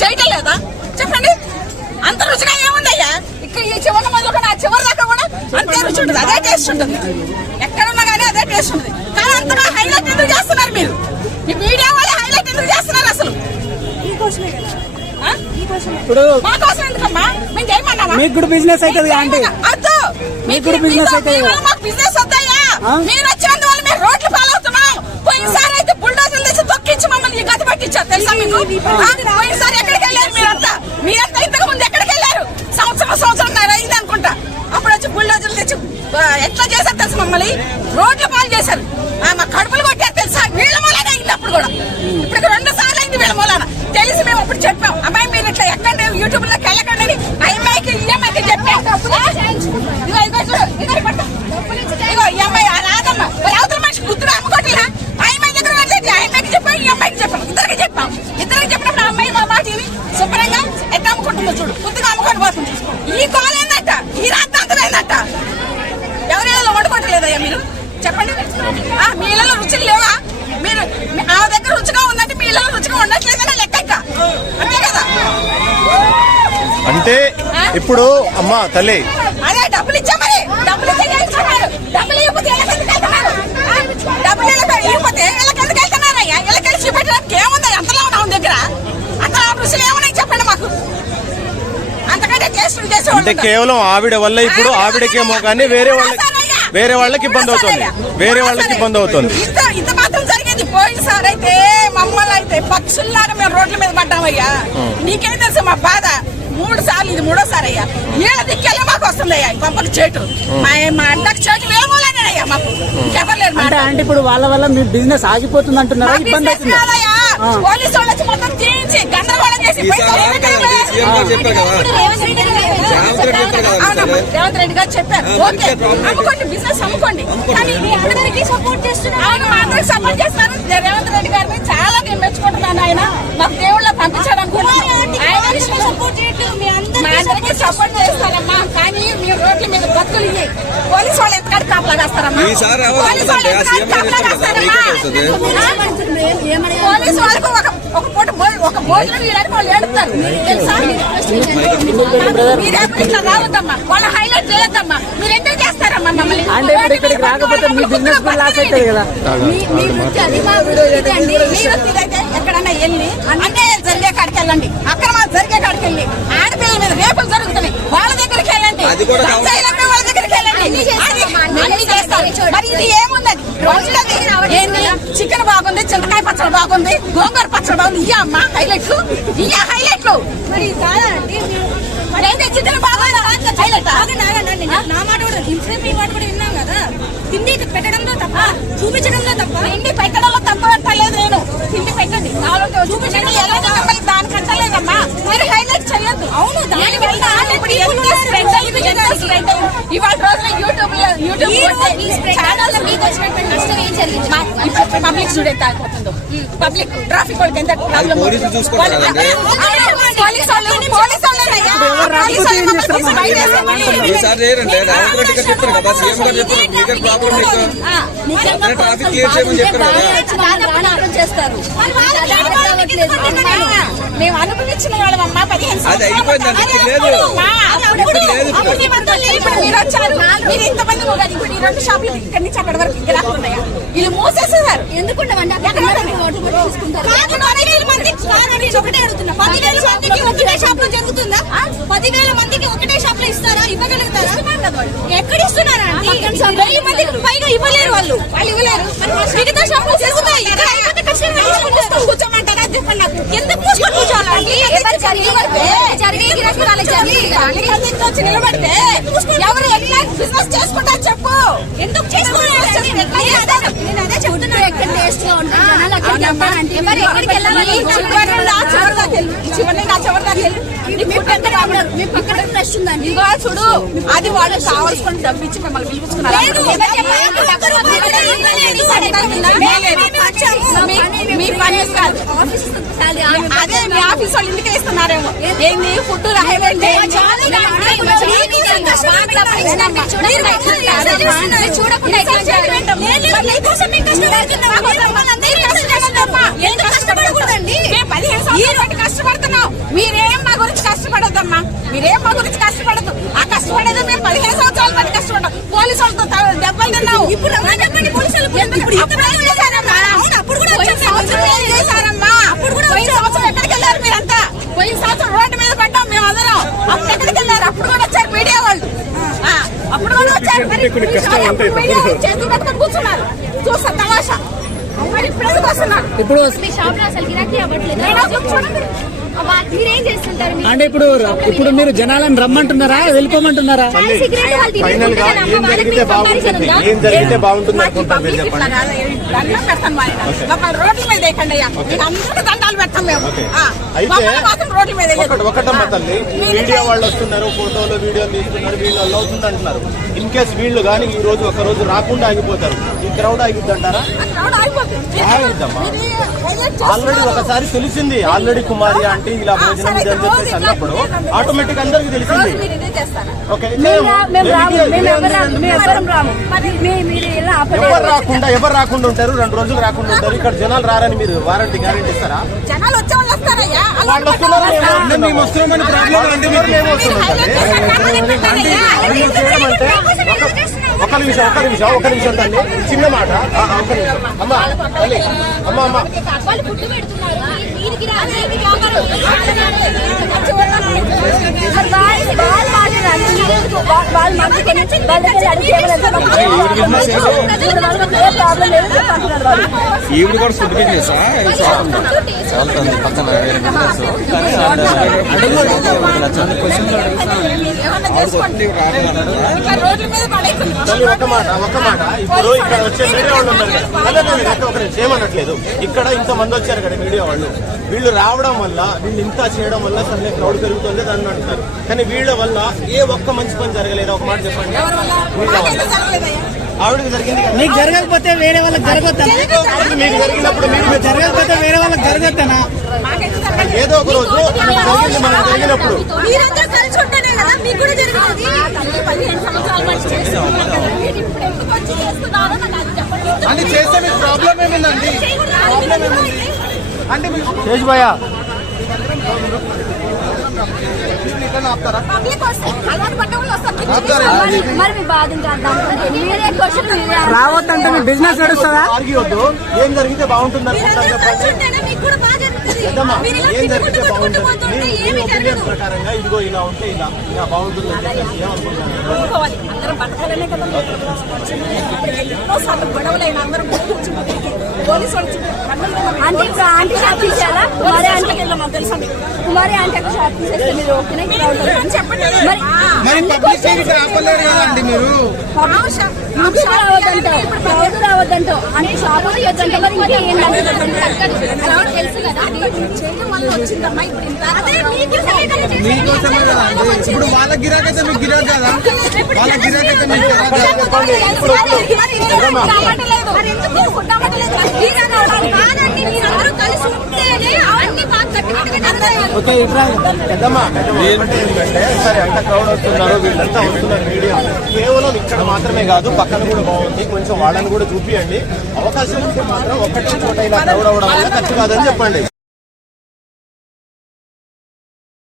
చేయటం లేదా చెప్పండి. అంత రుచిగా ఏముందయ్యా? ఇక్కడ ఈ చివరి మొదలుకొని ఆ చివరి దాకా కూడా అంతే రుచి ఉంటుంది అదే టేస్ట్ ఉంటుంది. ఎక్కడున్నా కానీ అదే టేస్ట్ ఉంటుంది. కానీ అంతగా హైలైట్ ఎందుకు చేస్తున్నారు మీరు? ఈ మీడియా వాళ్ళే హైలైట్ ఎందుకు చేస్తున్నారు అసలు? ఆ? ఇప్పుడు మీకు కూడా బిజినెస్ అవుతుంది ఆంటీ? అద్దు! మీకు కదా? మాకు బిజినెస్ వస్తాయా I'm sorry. మీ ఇళ్ళలో రుచులు లేవా? మీరు ఆ దగ్గర రుచిగా ఉందంటే మీ ఇళ్ళలో రుచిగా ఉండట్లేదనే లెక్క అంతే కదా? అంటే ఇప్పుడు అమ్మ తల్లి. అదే డబ్బులు ఇచ్చా మరి? డబ్బులు డబ్బులు ఇవ్వకపోతే? డబ్బులు ఇవ్వకపోతే ఇళ్ళకి ఎందుకు వెళ్తున్నారయ్యా ఇళ్ళకి వెళ్ళి చూపెట్టడానికి ఏముంది? అంతలో ఉన్నాం దగ్గర? అంతలో రుచులు ఏమున్నాయి చెప్పండి మాకు? అంతకంటే టేస్ట్ చేసి అంటే కేవలం ఆవిడ వల్ల ఇప్పుడు ఆవిడకేమో కానీ వేరే వాళ్ళకి వేరే వాళ్ళకి ఇబ్బంది అవుతుంది. వేరే వాళ్ళకి ఇబ్బంది అవుతుంది. ఇంత ఇంత మాత్రం జరిగింది. పోయినసారి అయితే మమ్మల్ని అయితే పక్షుల్లాగా మేము రోడ్ల మీద పడ్డామయ్యా. నీకేం తెలుసు మా బాధ? మూడు సార్లు ఇది మూడోసారి అయ్యా దిక్కెళ్ళి మాకు వస్తుంది అయ్యా పంపకి చేటు. మా మా అడ్డకి చేటు వేమోలేనయ్యా మాకు. ఎవరు మాట. అంటే ఇప్పుడు వాళ్ళ వల్ల మీ బిజినెస్ ఆగిపోతుంది అంటున్నారా ఇబ్బంది అవుతుందా. పోలీసు వాళ్ళు వచ్చి మొత్తం తీయించి గందరగోళం చేసి సీఎం గారు చెప్పారు కదా. రేవంత్ రెడ్డి చెప్పారు. కదా అవునమ్మా, సరే. రేవంత్ రెడ్డి గారు చెప్పారు. ఓకే. అమ్ముకోండి బిజినెస్ అమ్ముకోండి కానీ అందరికీ సపోర్ట్ చేస్తున్నారు. అందరికి సపోర్ట్ రేవంత్ రెడ్డి గారిని చాలా నేను మెచ్చుకుంటున్నాను ఆయన. మాకు దేవుళ్ళ పంపించాడు అనుకుంటున్నాను ఆయన సపోర్ట్ చేయట్లేదు. మీ అందరికీ సపోర్ట్ చేస్తారమ్మా. కానీ మీ రోడ్ల మీద బతుకులు ఇయ్యి. పోలీసు వాళ్ళు ఎందుకంటే కాపలా కాస్తారమ్మా పోలీసు వాళ్ళు గారు కాపలా కాస్తారమ్మా వాళ్ళకు ఒక ఒక పూట ఒక భోజనం ఇవ్వడానికి వాళ్ళు ఏడుస్తారు తెలుసా? మీరే ఇట్లా రావద్దమ్మా వాళ్ళ హైలైట్ చేయొద్దమ్మా. మీరు ఎందుకు చేస్తారమ్మా మమ్మల్ని? అంటే ఇప్పుడు ఇక్కడికి రాకపోతే మీ బిజినెస్ కూడా లాస్ అవుతుంది కదా? మీ- మీ వృత్తి అది, మా వృత్తి అండి. మీ వృత్తి అయితే ఎక్కడన్నా వెళ్ళి అన్యాయాలు జరిగే కాడికి వెళ్ళండి. అక్రమాలు జరిగే కాడికి వెళ్ళి ఆడపిల్లల మీద రేపులు జరుగుతున్నాయి. వాళ్ళ దగ్గరికి వెళ్ళండి అది కూడా కావాలి. సంచయనమే వాళ్ళ దగ్గరికి వెళ్ళండి అది అన్ని చేస్తారు మరి ఇది ఏముందని ఏంది? చికెన్ బాగుంది చింతకాయ పచ్చడి బాగుంది గోంగూర పచ్చడి బాగుంది. ఇయ్య అమ్మ హైలైట్లు. ఇయ్య హైలైట్లు. మరి ఏంటి చికెన్ బాగుందా? హైలైట్? నా మాట కూడా ఇన్సూరెన్స్ మీ మాట కూడా విన్నాం కదా? తిండి పెట్టడంలో తప్ప చూపించడంలో తప్ప. తిండి పెట్టడంలో తప్పు అంటలేదు నేను. తిండి పెట్టండి. కావాలంటే చూపించండి ఎలా మిమ్మల్ని దానికి అంటలేదమ్మా మీరు హైలైట్ చేయొద్దు. అవును, దాని ఇవాళ రోజున యూట్యూబ్ యూట్యూబ్ ఛానల్ మీకు వచ్చినటువంటి నష్టం ఏం జరిగింది పబ్లిక్ స్టూడెంట్ ఆగిపోతుందో. పబ్లిక్ ట్రాఫిక్ వాళ్ళకి ఎంత ప్రాబ్లం. పోలీస్ వాళ్ళు వాళ్ళు ట్రాఫిక్ క్లియర్ చేయమని చెప్పారు అమ్మా, మేము అనుభవించిన వాళ్ళం అమ్మా పదిహేను మీరు వచ్చారు. మీరు ఇంతమంది ఇప్పుడు ఈ రెండు షాపులు ఇక్కడి నుంచి అక్కడి వరకు ఇక్కడ ఉన్నాయా? వీళ్ళు మూసేసేసారు. ఎందుకుంటామండి అక్కడ వాటర్ బాటిల్ తీసుకుంటారు కాదు, పదివేల మందికి ఒకటే షాప్లో జరుగుతుందా? పదివేల మందికి ఒకటే షాప్లో ఇస్తారా? ఇవ్వగలుగుతారా? ఎక్కడ ఇస్తున్నారా వెయ్యి మందికి పైగా ఇవ్వలేరు వాళ్ళు వాళ్ళు ఇవ్వలేరు మిగతా షాప్లో జరుగుతాయి ఇక్కడ అయిపోతే ఖచ్చితంగా తీసుకుంటారు. కూర్చోమంటారా చెప్పండి నాకు ఎందుకు కూర్చొని కూర్చోవాలండి ఎవరు జరిగే జరిగే గిరాకీ వాళ్ళకి జరిగే దానికి అందుకు వచ్చి నిలబడితే ఎవరు ఎట్లా బిజినెస్ చేసుకుంటారు చెప్పు ఎందుకు చేసుకోవాలి నేను అదే చెప్తున్నా ఎక్కడ టేస్ట్గా ఉంటుంది జనాలు అక్కడికి అవునమ్మా. వెళ్తారంటే మరి ఎక్కడికి వెళ్ళాలని ఈ చివరి నుండి ఆ చివరి దాకా వెళ్ళు. ఈ చివరి నుండి ఆ చివరి దాకా ఫ్రెష్ ఉందండి? ఇదిగో చూడు అది వాళ్ళు కావాల్సుకుని డబ్బు ఇచ్చి మిమ్మల్ని పిలుచుకున్నారు మీ- మీ పని కాదు. అదే మీ ఆఫీస్ వాళ్ళు ఇంటికే ఇస్తున్నారేమో. ఏంది? ఫుడ్ రాయలేండి చూడకుండా ఎందుకు కష్టపడకూడదండి? మేము పదిహేను సంవత్సరాల పాటు కష్టపడుతున్నాం. మీరేం మా గురించి కష్టపడదు ఆ కష్టపడేది మేము పదిహేను సంవత్సరాల పాటు కష్టపడ్డాం. పోలీసు వాళ్ళతో దెబ్బలు తిన్నావు ఇప్పుడు పోలీసులు ఇప్పుడు అప్పుడు ఏం చేశారమ్మా? అవును, అప్పుడు కూడా పోయిన వచ్చాం. సంవత్సరం ఏం చేశారమ్మా? అప్పుడు కూడా పోయిన వచ్చాం. సంవత్సరం ఎక్కడికి వెళ్ళారు మీరంతా పోయిన సంవత్సరం రోడ్డు మీద పడ్డాం మేము అందరం అప్పుడు ఎక్కడికి వెళ్ళారు అప్పుడు కూడా వచ్చారు మీడియా వాళ్ళు ఆ, చేతులు పట్టుకొని కూర్చున్నారు. చూస్తా తమాషా. ఇప్పుడు షాప్లో అసలు గిరాకీ అవ్వట్లేదు? అంటే ఇప్పుడు ఇప్పుడు మీరు జనాలను రమ్మంటున్నారా? వెళ్ళిపోమంటున్నారా? ఏం జరిగితే బాగుంటుంది ఉందా? ఏం జరిగితే బాగుంటుంది మాకు అనుకుంటారు మీరు చెప్పండి. రోడ్ల మీద వేయకండి దండాలు మేము. రోడ్ల. ఒకటి ఒకటమ్మ తల్లి మీడియా వాళ్ళు వస్తున్నారు ఫోటోలు వీడియోలు తీస్తున్నారు వీళ్ళు అల్ల అవుతుంది అంటున్నారు ఇన్ కేస్ వీళ్ళు కానీ ఈ రోజు ఒక రోజు రాకుండా ఆగిపోతారు. ఈ క్రౌడ్ ఆగిద్ది అంటారా. ఆల్రెడీ ఒకసారి తెలిసింది ఆల్రెడీ కుమారి అంటే ఇలా ఆ, భోజనం ఇది అని చెప్పేసి అన్నప్పుడు ఆటోమేటిక్ అందరికి తెలిసింది. ఎవరు ఇలా రాకుండా ఎవరు రాకుండా ఉంటారు? రెండు రోజులు రాకుండా ఉంటారు. ఇక్కడ జనాలు రారని మీరు వారంటీ గ్యారెంటీ ఇస్తారా? జనాలు ఒక- నిమిషం ఒక నిమిషం ఒక నిమిషం తల్లి. చిన్న మాట. ఒక నిమిషం. అమ్మా అమ్మ అమ్మ. వాళ్ళు మంచిగా వాళ్ళ దగ్గర అడిగి ఈవిడ కూడా ఫుడ్ బిజినెస్ పక్కన వేరే బిజినెస్ ఒక మాట ఒక మాట ఇప్పుడు ఇక్కడ వచ్చే మీడియా వాళ్ళు ఉన్నారు కదా ఒక ఏమనట్లేదు ఇక్కడ ఇంత మంది వచ్చారు కదా మీడియా వాళ్ళు వీళ్ళు రావడం వల్ల వీళ్ళు ఇంత చేయడం వల్ల సరే క్రౌడ్ పెరుగుతుంది అని అంటున్నారు. కానీ వీళ్ళ వల్ల ఏ ఒక్క మంచి పని జరగలేదు. ఒక మాట చెప్పండి. ఆవిడకి జరిగింది కదా? మీకు జరగకపోతే వేరే వాళ్ళకి జరగద్దా? మీకు జరిగినప్పుడు మీకు మీకు జరగకపోతే వేరే వాళ్ళకి జరగద్దనా. ఏదో ఒక రోజు జరిగింది. మనకు జరిగినప్పుడు. అని చేస్తే మీకు ప్రాబ్లం ఏముందండి? ప్రాబ్లం ఏముంది? క్వశ్చన్ మీరే రావద్దంటే మీ బిజినెస్ నడుస్తుందా? ఏం జరిగితే బాగుంటుంది ఏం జరిగితే బాగుంటుంది. మీ- ఒపీనియన్ ప్రకారంగా ఇదిగో ఇలా ఉంటే ఇలా ఇలా బాగుంటుంది? అని చెప్పేసి ఆంటీ కుమారి మీరు. అంటే షాప్ తీయొద్దంట మరి ఇంకేం అలవాటు తెలుసు కదా. ఇప్పుడు మీకోసమే ఇప్పుడు వాళ్ళ గిరాకైతే మీకు గిరాక కదా వాళ్ళ గిరాకైతే మీకు ఓకే ఇట్లా పెద్దమ్మా ఏంటంటే సరే అంత క్రౌడ్ వస్తున్నారు వీళ్ళంతా వస్తున్నారు మీడియా కేవలం ఇక్కడ మాత్రమే కాదు పక్కన కూడా బాగుంది కొంచెం వాళ్ళని కూడా చూపియండి అవకాశం ఉంటే మాత్రం ఒక్కటే చోట ఇలా క్రౌడ్ అవ్వడం వల్ల ఖర్చు కాదని చెప్పండి